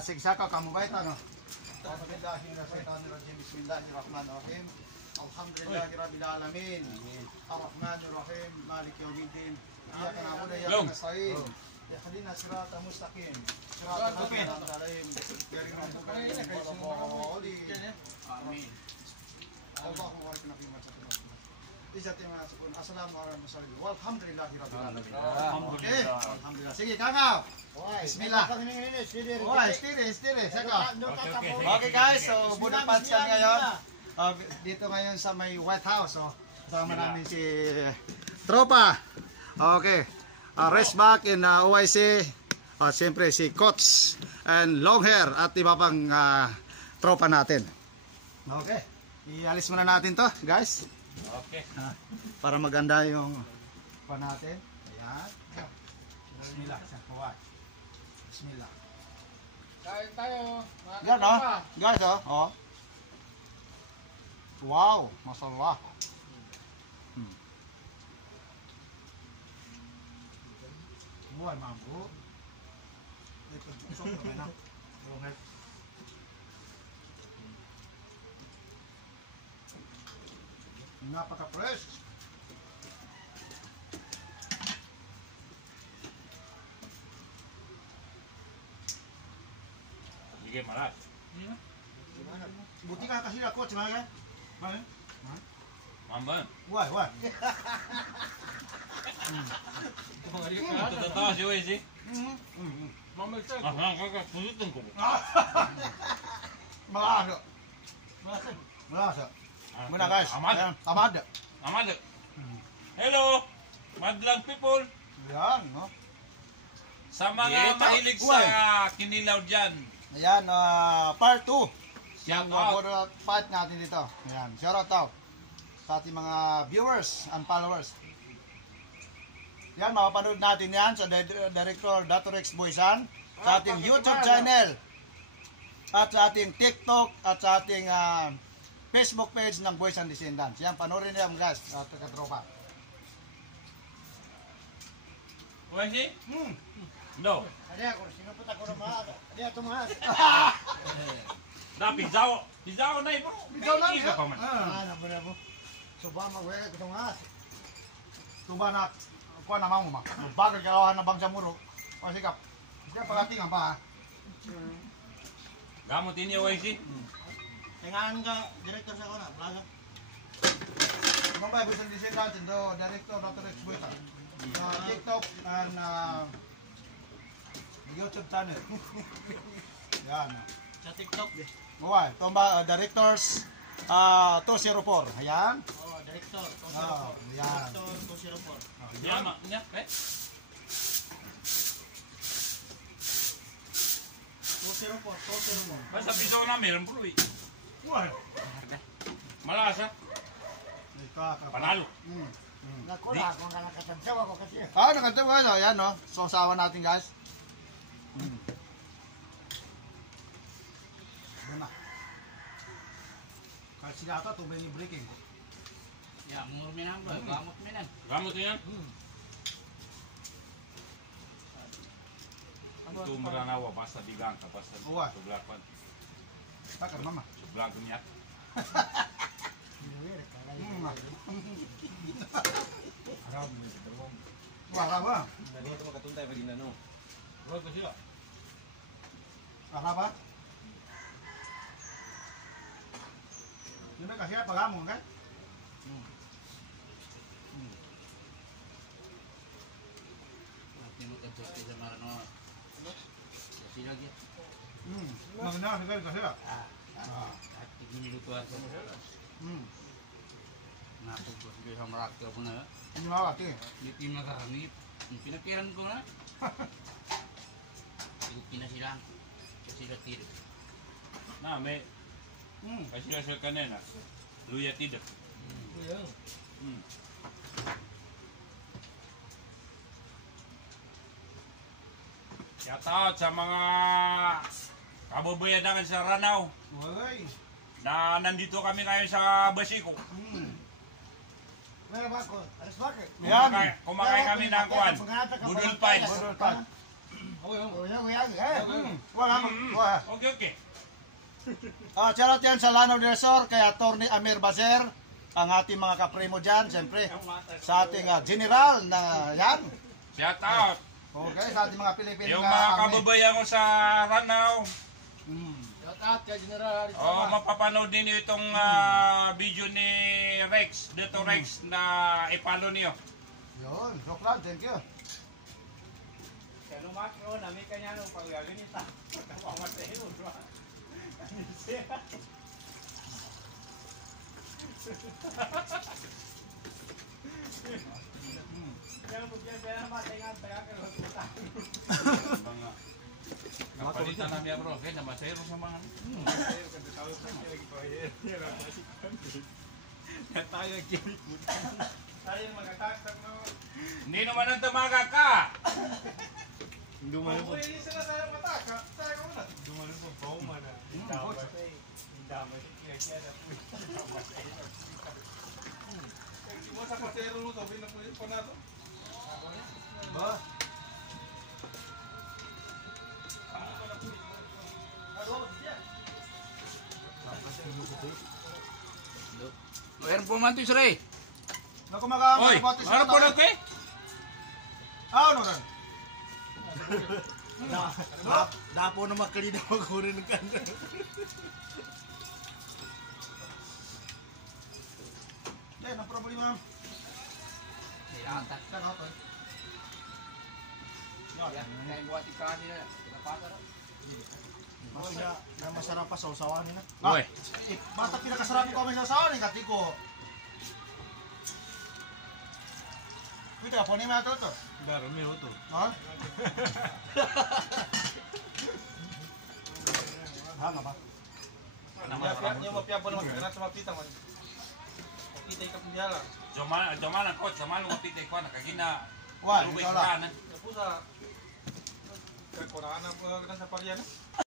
sigsaka kamu ba ito, no? Bismillahirrahmanirrahim. Alhamdulillahirabbil alamin. Arrahmanirrahim. Malik yaumiddin. Iyyaka na'budu wa iyyaka nasta'in. Ihdina siratal mustaqim. Siratal ladzina an'amta 'alaihim ghairil maghdubi 'alaihim waladdallin. Amin. Allahumma barik lana fima razaqtana. Assalamualaikum walhamdulillahirabbil alamin. Alhamdulillah. Sige, kakao. Bismillah. Stili. Okay guys, so Buddha Pats kami ngayon. Dito ngayon sa may White House. Kasama namin si Tropa. Okay. Rest back in OIC. Siyempre si Coach and Long Hair at iba pang tropa natin. Okay. Ialis muna natin to guys. Okay. Para maganda yung pa natin. Ayan. Bismillah. Bismillah. Kain tayo. Yan guys oh. Wow, masyaallah. Buwan mampu. Ito usok na na. Napaka-fresh. Sige, malas. Buti ka kasi ako, semangat. Mana? Mamban. Why? Ito tatawa si Wei sih. Mama isa. Kakak, kulitin ko. Malasa. Muna guys. Tamad. Hello, madlang people. Yan, no? Sa mga mahilig sa kinilaw dyan. Ayan, part 2. Shout Ang out. part natin dito. Ayan, shout out sa ating mga viewers and followers. Yan, mapapanood natin yan sa Director Dr. Rex Boysan, sa ating YouTube channel, at sa ating TikTok, at sa ating Facebook page ng Boysan Descendants. Yan, panoorin niyo yan guys, at katropa. Wei sih? No. Ada ako, sinupot ako ng maaga. Ada tumaas. Dah pizza na bro. Ikaw lang, Ikaw pa man. Nabula mo. Suba magwala ko tumaas. Tuba na, kuha na mo ma. Bagal kawahan na bang sa muro. O sikap. Kaya pagatingan pa ha. Gamot ini Wei sih. Tingaan ka, director sa ako na, plaza. Ibang pa, Boysan Descendants, ito, Director Dr. Rex Boysan. TikTok and YouTube channel. Yan. Sa TikTok di. Mawai, tomba Directors 204. Ayan. Oh, director. Yan. Director 204. Dia mak, nya, 204. Basta pizza na meron bro. Wah. Malas ha. Panalo. Nakula ako nga nakatansaw ako kasi. Nakatawa guys. Ayan no. So, sawa natin guys. Ayan na. Kahit sila ata, tubay ni breaking. Ya, mur minan ba? Gamot minan. Gamot yan. Itu meranawa basta bigang ka basta sublakan. Takar mama. Sublakan niya. Wah, apa? Tadi itu makatuntay pa din ano. Bro, kasi la. Apa? Yun na kasi pagamon kan? Nanti magkatsuti sa marano. Kasi lagi. Maganda kasi la. At ginulutuan ko. Napugos ko sa marakta ko na. Ini mawa ti. Hindi team nakakamit. Pinakiran ko na. Hindi pinasilang. Kasi latir. Na, may kasi la sa kanena. Luya tidak. Shout out sa mga kababayan namin sa Ranao Woi. na nandito kami ngayon sa Basiko. Meron ba ko? Alas bakit? Kumakain kami ng kuwan. Budol Pines. Bodol pan. Oh, yan. Wala ako. Wala. Okay. Charot yan sa Lanao del Sur, kay Atty. Amir Baser, ang ating mga kaprimo dyan, siyempre, sa ating general na yan. Shout out. Okay, sa ating mga Pilipino Yung mga kababayan ko sa Ranao. Shout out kay General. Mapapanood din niyo itong video ni Rex, Dito Rex, na ipalo niyo. Yun, Roklan, thank you. Kalau makro, nami kanya nung paggaganita. Pagkapamatay mo, bro. Kaya mo bigyan pera matay nga, taga ka ng hospital. Mga kapalitan namin bro, kaya namasero sa mga. Tayo kinig mo. Tayo magkakasap mo. Hindi naman ang tumaga ka. Dumalo po. Pwede sila sa mataka. Tayo ko na. Dumalo po, pauma na. Damatay. Kaya kaya po. Mo sa pasero mo, sabi na po yung panalo. Ba? Mayroon po man ito, Sir. Naku Oy, ano po na kay? Ano rin? Dapo na makalina magkunin ng kanda. Yan, ang problema. Nilatak. Saan ako? Kaya buhat ikan nila. Napata na. Mas na masarap pa sa usawan nila. Oy. Basta pinakasarap ko kami sa usawan ni Katiko. Kita po ni mga to. Daro may uto. Ha? Hanga ba? Yung mapya po naman, kaya sa mapita man. Mapita yung kapinjala. Jaman ang coach, jaman lumapit ay ko nakagina. Wala, Lubay wala. ka na. Napusa. Kaya ko na po sa pariyan.